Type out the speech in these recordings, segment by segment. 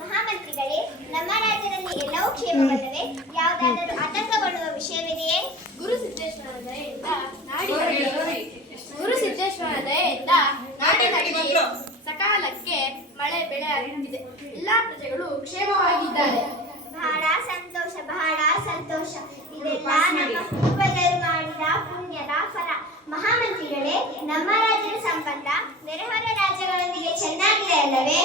ಮಹಾಮಂತ್ರಿಗಳೇ, ನಮ್ಮ ರಾಜ್ಯದಲ್ಲಿ ಎಲ್ಲವೂ ಕ್ಷೇಮವಲ್ಲವೇ? ಯಾವುದಾದರೂ ಆತಂಕಗೊಳ್ಳುವ ವಿಷಯವಿದೆಯೇ? ಗುರುಸಿದ್ದೇಶ್ವರ ದಯೆಯಿಂದ ನಾಡಿನಲ್ಲಿ ಸಕಾಲಕ್ಕೆ ಮಳೆ ಬೆಳೆ ಆಗುತ್ತಿದೆ. ಎಲ್ಲಾ ಪ್ರಜೆಗಳು ಕ್ಷೇಮವಾಗಿದ್ದಾರೆ. ಬಹಳ ಸಂತೋಷ, ಬಹಳ ಸಂತೋಷ. ಇದೆಲ್ಲ ನಮ್ಮ ಪೂರ್ವಜರು ಮಾಡಿದ ಪುಣ್ಯದ ಫಲ. ಮಹಾಮಂತ್ರಿಗಳೇ, ನಮ್ಮ ರಾಜ್ಯದ ಸಂಬಂಧ ನೆರೆಹೊರ ರಾಜ್ಯಗಳೊಂದಿಗೆ ಚೆನ್ನಾಗಿದೆ ಅಲ್ಲವೇ?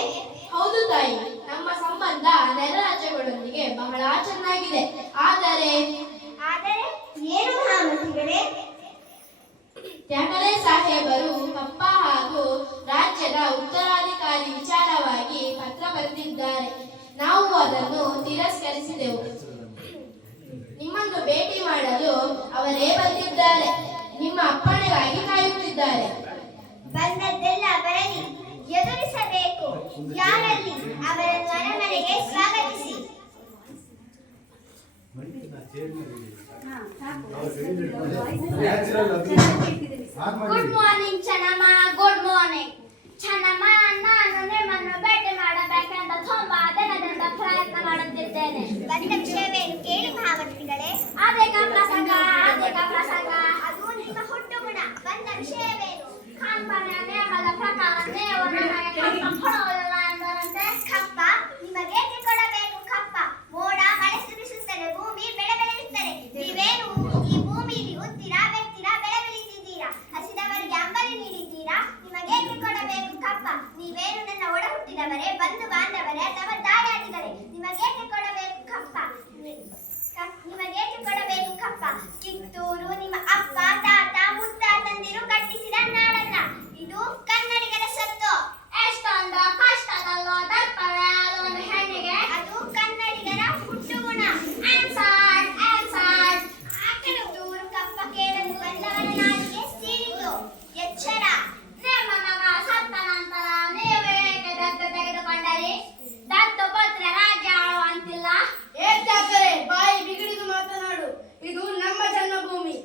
ಹೌದು ತಾಯಿ, ನಮ್ಮ ಸಂಬಂಧ ನೆರೆ ರಾಜ್ಯಗಳೊಂದಿಗೆ ಬಹಳ ಚೆನ್ನಾಗಿದೆ. ಆದರೆ ಏನು ಮಹಾಮಂತ್ರಿಗಳೇ? ತ್ಯಾಗಲೆ ಸಾಹೇಬರು ಕಪ್ಪ ಹಾಗೂ ರಾಜ್ಯದ ಉತ್ತರಾಧಿಕಾರಿ ವಿಚಾರವಾಗಿ ಪತ್ರ ಬರೆದಿದ್ದಾರೆ. ನಾವು ಅದನ್ನು ತಿರಸ್ಕರಿಸಿದೆವು. ನಿಮ್ಮನ್ನು ಭೇಟಿ ಮಾಡಲು ಅವರೇ ಬಂದಿದ್ದಾರೆ. ನಿಮ್ಮ ಅಪ್ಪಣೆಗಾಗಿ ಕಾಯುತ್ತಿದ್ದಾರೆ. ಬಂದದ್ದೆಲ್ಲ ಬರಲಿ, ಎದುರಿಸಬೇಕು. ಯಾರಲ್ಲಿ? ಅವರನ್ನು ಅರಮನೆಗೆ ಸ್ವಾಗತಿಸಿ. Good morning Channamma. Good morning Channamma. ನಾನು ನಿಮ್ಮನ್ನು ಭೇಟಿ ಮಾಡಬೇಕೆಂದು ತುಂಬಾ ದಿನದಿಂದ ಪ್ರಯತ್ನ ಮಾಡುತ್ತಿದ್ದೇನೆ. ಬಂದ ವಿಷಯವೇನು ಕೇಳಿ ಮಹಾಮಂತ್ರಿಗಳೇ? ಅದೇಕ ಪ್ರಸಂಗ. ಅದು ನಿಮ್ಮ ಹುಟ್ಟು ಗುಣ. ಬಂದ ವಿಷಯವೇನು? ಕಂಪನಿಯ ನಿಯಮದ ಪ್ರಕಾರ ನೀವು ನನಗೆ ಕಪ್ಪ ಕೊಡುವುದಿಲ್ಲ ಎಂದರಂತೆ. ಕಪ್ಪ ನಿಮಗೇಕೆ ಕೊಡಬೇಕು? ಕಪ್ಪ ಮೋಡ ಮಳೆ ಸುರಿಸುತ್ತದೆ, ಭೂಮಿ ಬೆಳೆ ಬೆಳೆಯುತ್ತದೆ. ನೀವೇನು ಈ ಭೂಮಿಯಲ್ಲಿ ಉತ್ತೀರಾ, ಬೆತ್ತೀರಾ, ಬೆಳೆ ಬೆಳೆದಿದ್ದೀರಾ, ಹಸಿದವರಿಗೆ ಅಂಬಲಿ ನೀಡಿದ್ದೀರಾ? ನಿಮಗೇಕೆ ಕೊಡಬೇಕು ಕಪ್ಪ? ನೀವೇನು ನನ್ನ ಒಡ ಹುಟ್ಟಿದವರೇ, ಬಂಧು ಬಾಂಧವರೇ ಅಥವಾ ದಾಯಾದಿಗಳೇ? ನಿಮಗೇಕೆ ಕೊಡಬೇಕು ಕಪ್ಪ? ನಿಮಗೇಕೆ ಕೊಡಬೇಕು ಕಪ್ಪ? ಕಿತ್ತೂರು ನಿಮ್ಮ ಅಪ್ಪ, ತಾತ, ಮುತ್ತಾತಂದಿರು ಕಟ್ಟಿಸಿದ ನಾಡಲ್ಲ. ಇದು ಕನ್ನಡಿಗರ ಸೊತ್ತು. ಎಷ್ಟೊಂದು ಕಷ್ಟದಲ್ಲೋ ದರ್ಪವೇ ಅದು ಒಂದು ಹೆಣ್ಣಿಗೆ. ಅದು ಕನ್ನಡಿಗರ ಹುಟ್ಟುಗುಣ. ಕಿತ್ತೂರು ಕಪ್ಪ ಕೇಳಲು ಬಂದವರ ನಾಡಿಗೆ ಸೀರಿತು. ಎಚ್ಚರ. ನಿಮ್ಮ ಮಗ ಸತ್ತ ನಂತರ ನೀವು ಏಕೆ ದತ್ತು ತೆಗೆದುಕೊಂಡರಿ? ದತ್ತು ಪುತ್ರ ರಾಜ್ಯ ಆಳುವಂತಿಲ್ಲ. ಏಕಾದರೆ ಬಾಯಿ ಬಿಗಿಡಿದು ಮಾತನಾಡು. ಇದು ನಮ್ಮ ಜನ್ಮಭೂಮಿ.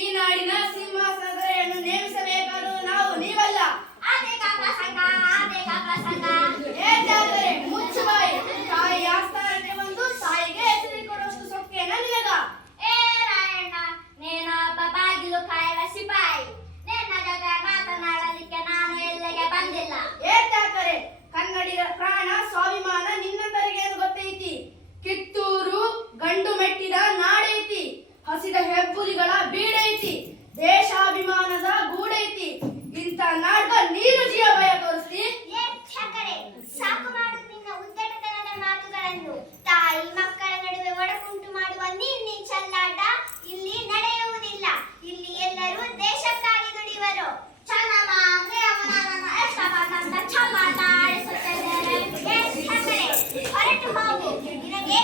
ಈ ನಾಡಿನ ಸಿಂಹಾಸನದರೆಯನ್ನು ನೇಮಿಸಬೇಕಾದರೂ ನಾವು, ನೀವಲ್ಲ. ಅದೇಕ ಪ್ರಸಂಗ. ಏಕಾದರೆ ಮುಚ್ಚು ಬಾಯಿ. ತಾಯಿ ಆಸ್ಥಾನಕ್ಕೆ ಬಂದು ತಾಯಿಗೆ ಹೆಸರು ಕೊಡುವಷ್ಟು ಸೊಕ್ಕೇನ ನಿನಗ? ಏ ರಾಯಣ್ಣ, ನೀನೊಬ್ಬ ಬಾಗಿಲು ಕಾಯುವ ಸಿಪಾಯಿ. ನಿನ್ನ ಜೊತೆ ಮಾತನಾಡಲಿಕ್ಕೆ ನಾನು ಇಲ್ಲಿಗೆ ಬಂದಿಲ್ಲ. ಏಕಾದರೆ ಕನ್ನಡಿಗರ ಪ್ರಾಣ ಸ್ವಾಭಿಮಾನ ನಿನ್ನಂತರಿಗೇನು ಗೊತ್ತೈತಿ? ಕಿತ್ತೂರು ಗಂಡು ಮೆಟ್ಟಿದ ನಾಡೈತಿ. ಹಸಿದ ಹೆಬ್ಬುಲಿಗಳ ಬೀಡೈತಿ. ದೇಶಾಭಿಮಾನದ ಗೂಡೈತಿ. ಇಂಥ ನಾಡ ನೀನು ಜೀವ ಭಯ ತೋರಿಸ್ತಿ? ಏ ಛಕರೆ, ಸಾಕು ಮಾಡು ನಿನ್ನ ಉದ್ದಟತನದ ಮಾತುಗಳನ್ನು. ತಾಯಿ ಮಕ್ಕಳ ನಡುವೆ ಒಡಕುಂಟು ಮಾಡುವ ನಿನ್ನ ಚೆಲ್ಲಾಟ ಇಲ್ಲಿ ನಡೆಯುವುದಿಲ್ಲ. ಇಲ್ಲಿ ಎಲ್ಲರೂ ದೇಶಕ್ಕಾಗಿ ದುಡಿಯುವರು. ಚನ್ನಮ್ಮ, ನೀವು ನನ್ನನ್ನು ಎಷ್ಟಪಟ್ಟಂತ ಚೆಲ್ಲಾಟ ಆಡಿಸುತ್ತಿದ್ದೇನೆ. ಏ ಛಕರೆ, ಹೊರಟು ಹೋಗು. ನಿನಗೆ